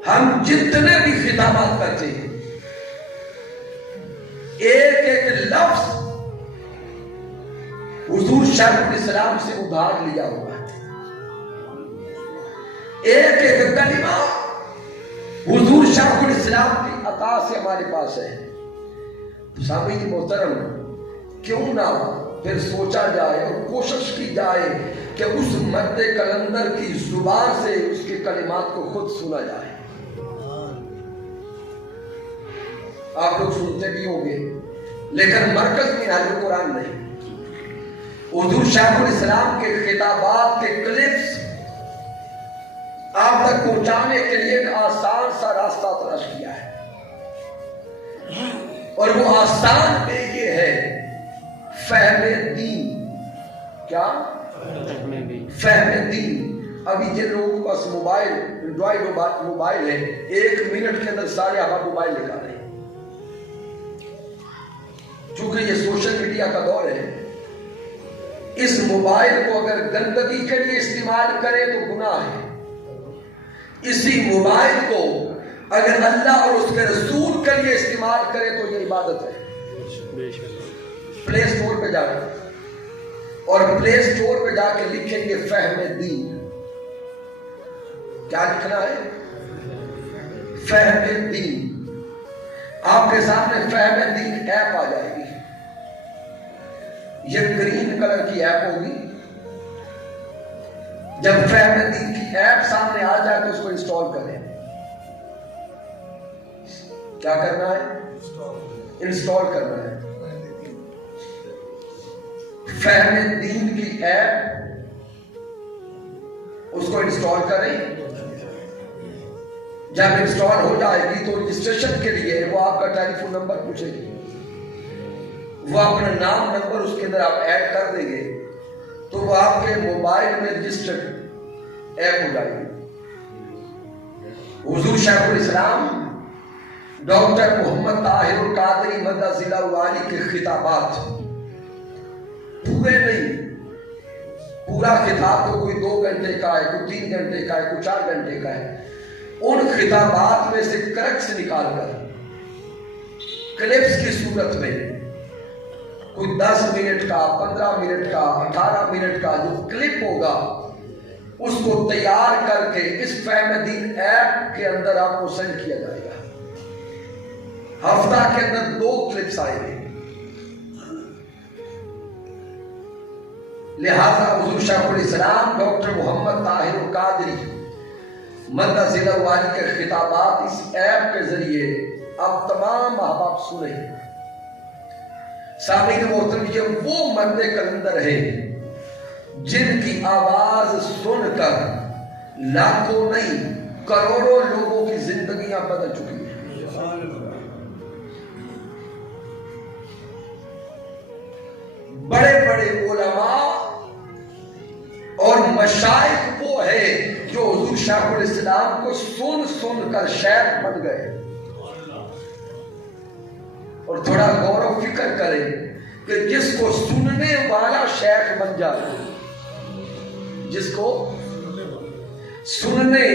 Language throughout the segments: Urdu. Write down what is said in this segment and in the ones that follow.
ہم جتنے بھی خطابات کرتے ہیں ایک ایک لفظ حضور شیخ الاسلام سے ادھار لیا ہوا ہے، ایک ایک کلمہ حضور شیخ الاسلام کی عطا سے ہمارے پاس ہے۔ سامعین محترم، کیوں نہ پھر سوچا جائے اور کوشش کی جائے کہ اس مرد کلندر کی زبان سے اس کے کلمات کو خود سنا جائے۔ آپ لوگ سنتے بھی ہوں گے لیکن مرکز میں حضرت قرآن نہیں۔ حضور شیخ الاسلام کے خطابات کے کلپس آپ تک پہنچانے کے لیے ایک آسان سا راستہ تلاش کیا ہے، اور وہ آسان پہ یہ ہے فہم دین۔ کیا؟ فہم دین۔ ابھی جن لوگوں کے پاس موبائل، اینڈرائیڈ موبائل ہے، 1 منٹ کے اندر سارے آپ موبائل نکال رہے ہیں۔ چونکہ یہ سوشل میڈیا کا دور ہے، اس موبائل کو اگر گندگی کے لیے استعمال کرے تو گناہ ہے، اسی موبائل کو اگر اللہ اور اس کے رسول کے لیے استعمال کرے تو یہ عبادت ہے۔ پلے اسٹور پہ جا کے اور پلے اسٹور پہ جا کے لکھیں گے فہم دین۔ کیا لکھنا ہے؟ فہم دین۔ آپ کے سامنے فہم دین ایپ آ جائے گی، یہ گرین کلر کی ایپ ہوگی۔ جب فہم دین کی ایپ سامنے آ جائے تو اس کو انسٹال کریں۔ کیا کرنا ہے؟ انسٹال کرنا ہے۔ فہم دین کی ایپ، اس کو انسٹال کریں۔ جب انسٹال ہو جائے گی تو رجسٹریشن کے لیے وہ آپ کا ٹیلی فون نمبر پوچھے گی، وہ اپنا نام نمبر اس کے اندر آپ ایڈ کر دیں گے تو وہ آپ کے موبائل میں رجسٹرڈ ایپ ہو جائے گی۔ حضور شیخ الاسلام ڈاکٹر محمد طاہر القادری مدہ ضلع والی کے خطابات پورے نہیں، پورا خطاب تو کوئی 2 گھنٹے کا ہے، کوئی 3 گھنٹے کا ہے، کوئی 4 گھنٹے کا ہے، ان خطابات میں سے کرکس نکال کر کلپس کی صورت میں کوئی 10 منٹ کا، 15 منٹ کا، 18 منٹ کا جو کلپ ہوگا اس کو تیار کر کے اس فہم دین ایپ کے اندر آپ کو سینڈ کیا جائے گا۔ ہفتہ کے اندر 2 کلپس آئیں گے۔ لہذا حضور شیخ الاسلام ڈاکٹر محمد طاہر القادری مدہ ضلع والی کے خطابات اس ایپ کے ذریعے اب تمام احباب سنیں۔ سامعین محترم، یہ وہ مرد کلندر ہے جن کی آواز سن کر لاکھوں نہیں کروڑوں لوگوں کی زندگیاں بدل چکی ہیں۔ بڑے بڑے علماء اور مشائخ وہ ہے جو حضور شیخ الاسلام کو سن سن کر شیخ بن گئے۔ اور تھوڑا غور و فکر کریں کہ جس کو سننے والا شیخ بن جائے، جس کو سننے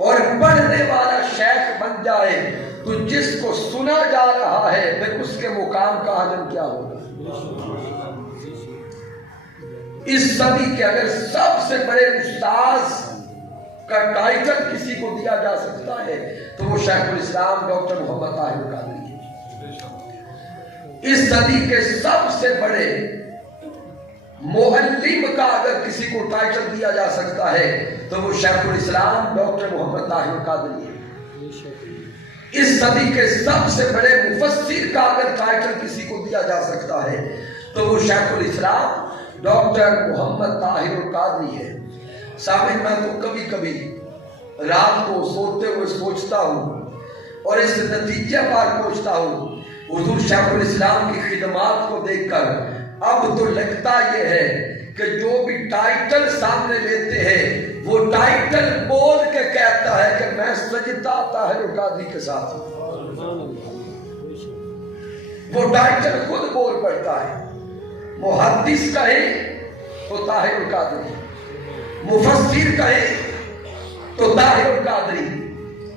اور پڑھنے والا شیخ بن جائے تو جس کو سنا جا رہا ہے پھر اس کے مقام کا عالم کیا ہوگا۔ اس صدی کے اگر سب سے بڑے استاذ کا ٹائٹل کسی کو دیا جا سکتا ہے تو وہ شیخ الاسلام ڈاکٹر محمد طاہر القادری ہے۔ اس صدی کے سب سے بڑے معلم کا اگر کسی کو ٹائٹل دیا جا سکتا ہے تو وہ شیخ الاسلام ڈاکٹر محمد طاہر القادری ہے۔ اس صدی کے سب سے بڑے مفسر کا اگر ٹائٹل کسی کو دیا جا سکتا ہے تو وہ شیخ الاسلام ڈاکٹر محمد طاہر القادری ہے۔ سامعین، میں تو کبھی کبھی رات کو سوتے ہوئے سوچتا ہوں اور اس نتیجے پر پہنچتا ہوں حضور شیخ الاسلام کی خدمات کو دیکھ کر اب تو لگتا یہ ہے کہ جو بھی ٹائٹل سامنے لیتے ہیں وہ ٹائٹل بول کے کہتا ہے کہ میں سجدہ طاہر القادری کے ساتھ ہوں۔ وہ ٹائٹل خود بول پڑتا ہے۔ محدث کہے تو طاہر القادری، مفسر کہے تو طاہر القادری،